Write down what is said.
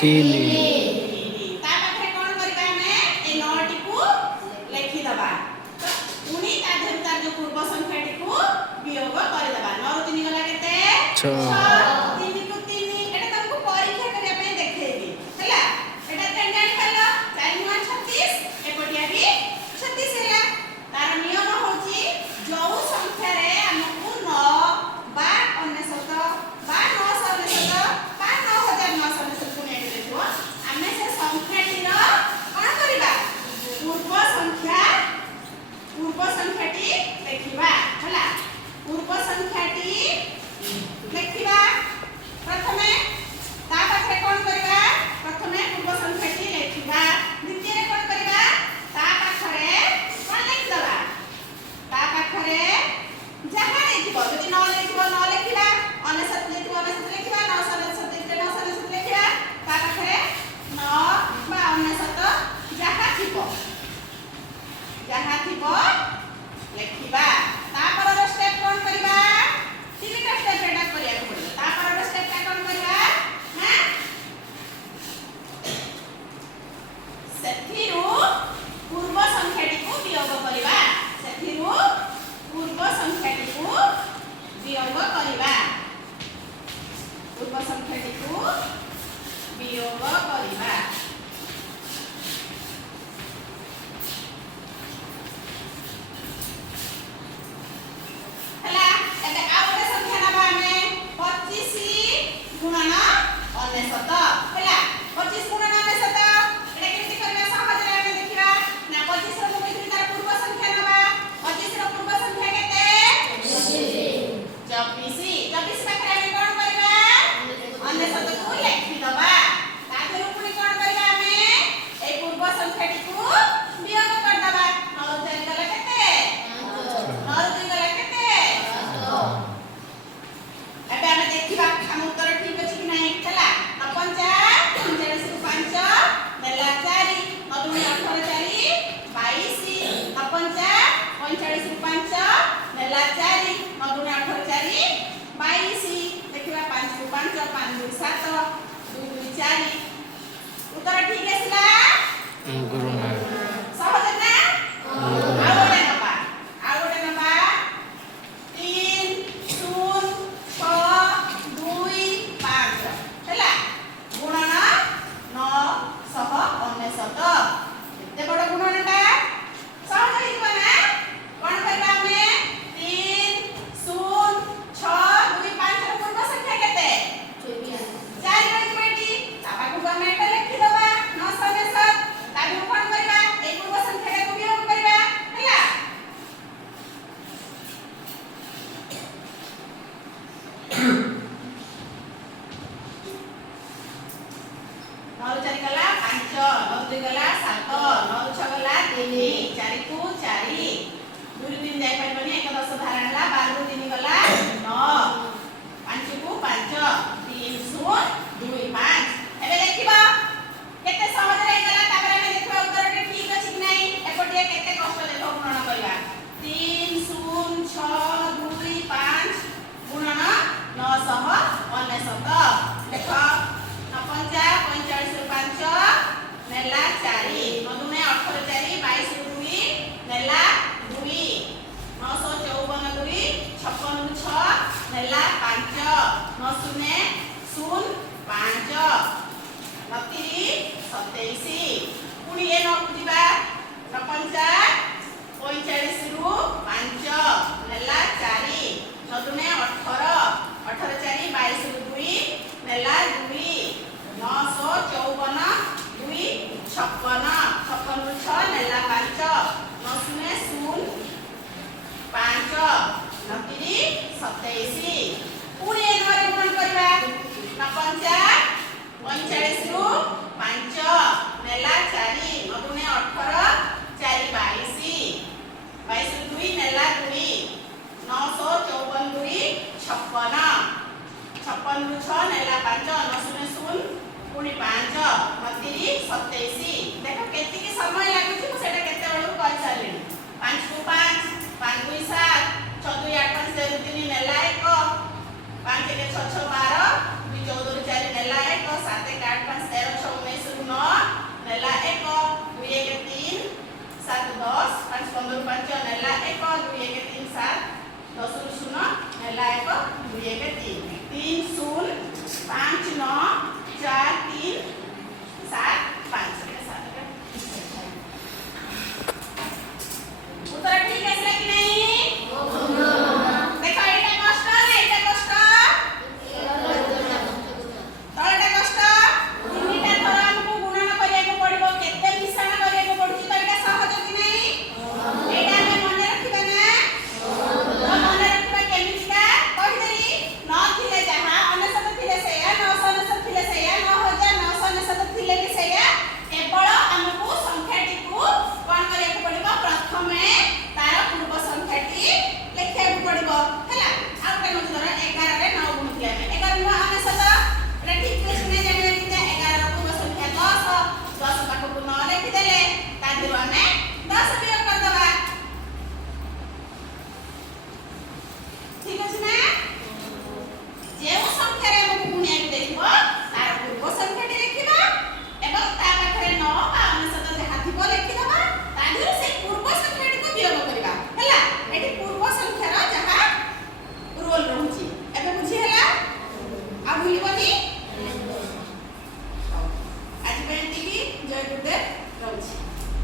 तीन ता पाखरे कोन करबा हमें ए 9 टी को लिखि दबा तो पुनी ता देहु तार जो पूर्व संख्या टी को वियोग कर दबा 9 रु 3 गला केते 6 3 को 3 एटा तुमको परीक्षा करिया पे देखैबी हैला एटा केन जानि परलो 4 9 36 एपटिया भी 36 हैला तार नियम होची जो संख्या रे हमकु 9 बा 99 बा 999 बा 9999 पुनी एटा देखो आमे से संख्या टी रो कोन करिबा पूर्व संख्या टी लिखिबा हैला पूर्व संख्या टी लिखिबा प्रथमे ता पाखरे कोन करिबा प्रथमे पूर्व संख्या टी लिखिबा द्वितीय रे कोन करिबा ता पाखरे कोन लिखि दबा ता पाखरे जहा लिखिबो जदि 9 लिखिबो 9 लिखिबा 99 लिखिबो 99 लिखिबा 999 लिखिबो 999 लिखिबा ता पाखरे 9 बा 99 जहा थिबो लिखिबा ता पर स्टेप कोन करिबा तीनटा स्टेप एटा करिया पड़िबो ता पर स्टेप ता कोन करिबा हैं सेथिरु पूर्व संख्याटी को वियोग करिबा सेथिरु पूर्व संख्याटी को वियोग करिबा पूर्व संख्याटी को वियोग करिबा हला एबे आ गोटे संख्या नबा हमें 25 गुणन 99 हला 25 गुणन 99 एटा केमति करबा सहज रे हमें देखिबा ना 25 रो मुई तार पूर्व संख्या नबा 25 रो पूर्व संख्या केते 24 पाखरे हमें कोन करबा 99 को लिखि दबा ता देहु पुनी कोन करबा हमें ए पूर्व संख्याटी को वियोग कर दबा 9 4 गला केते 9 2 गला केते एबे हम देखिबा हम उत्तर ठीक अछि कि नाही चला 49 45 रु 5 नेला 4 9 2 18 4 22 49 45 रु 5 नेला 4 9 2 18 4 22 देखिबा 5 रु 5 5 2 7 2 2 4 उत्तर ठीक आसला गुरुना सहज ना आ गोटे नबा 3 0 6 2 5 हैला गुणन 999 एते बड़ गुणनटा सहज हेइबा ना कोन करबा हमें 3 0 6 2 5 रो पूर्व संख्या केते 4 रो बेटी ताबा को हमें एटा लिखि दबा 999 ताबे कोन करबा ए पूर्व संख्या को वियोग करबा हैला नौ 4 गला 5 9 2 गला 7 9 6 गला 3 4 को 4 2 3 जाय पाइबनी 1 10 धारणला 12 ରୁ 3 गला 9 5 को 5 3 0 2 5 एबे देखिबा केते सहज रे गला तापर हम देखबा उत्तर के ठीक अछि कि नाही एपटिया केते कष्ट देखो गुणन करबा 3 0 6 2 5 गुणन 999 देखो 49 45 रु 5 नेला 4 9 2 18 4 22 रु 2 नेला 2 954 2 56 रु 6 नेला 5 9 0 0 5 29 27 पुनी ए न बुझिबा 49 45 रु 5 नेला 4 9 2 18 18 4 22 रु 2 नेला 2 954 2 56 56 रु 6 नेला 5 9 0 0 5 29 27 पुनी ए नरे गुणन करबा 49 45 रु 5 नेला 4 9 2 18 तादेव आमे 10 वियोग कर दबा ठीक अछि ना जेउ संख्या रे हमकु गुणिया देखिबो तार पूर्व संख्याटी लिखिबा एवं ता पाखरे 9 बा 99 जहा थिबो लिखि दबा तादेव से पूर्व संख्याटी को वियोग करिबा हला एठी पूर्व संख्यार जहा रोल रहउची एबे बुझी हला आ भूलिबनी आज पे एतिकी जय गुरुदेव।